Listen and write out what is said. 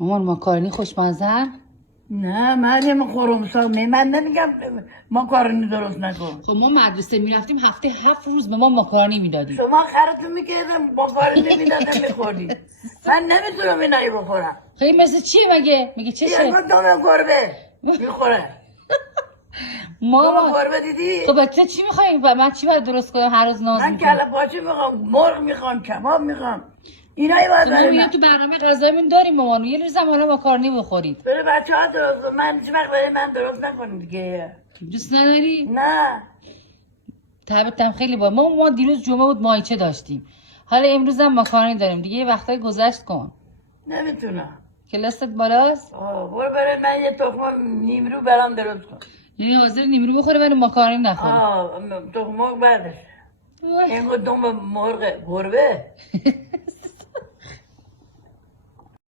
مامان ماکارونی خوشمزه؟ نه مریم خرمسا من نمیگم ماکارونی درست نکن. خب ما مدرسه میرفتیم هفته 7 روز به ما ماکارونی میدادیم. شما خرتون میکردم ماکارونی میدادم میخوردی. من نمیتونم اینایی بخورم. خیلی مثل چیه مگه چشه؟ یه دوم گربه میخوره. دوم مامان گربه دیدی؟ خب بچه چی میخوایی؟ من چی باید درست کنم هر روز ناز من میکنم؟ کله پاچه میخوام، مرغ میخوام، کباب میخوام. اینایی باید ما برای میگم من. تو برنامه غذایمون داریم مامان، یه روز هم حالا ماکارونی بخورید. برای بچه ها درست کن. من هیچ وقت برای من درست نکنیم دیگه. دوست نداری؟ نه طبعتم خیلی با ما دیروز جمعه بود مایچه داشتیم. حالا امروز هم ماکارونی داریم دیگه، یه وقتای گذشت کن. نمیتونم. کلاست بالاست؟ برو برای من یه تخم نیمرو برام درست کن. یعنی حاضر نیمرو بخوره ولی ماکارونی نخوره. تخم مرغ بعدش. وای. اینگو دوم مرغ گربه.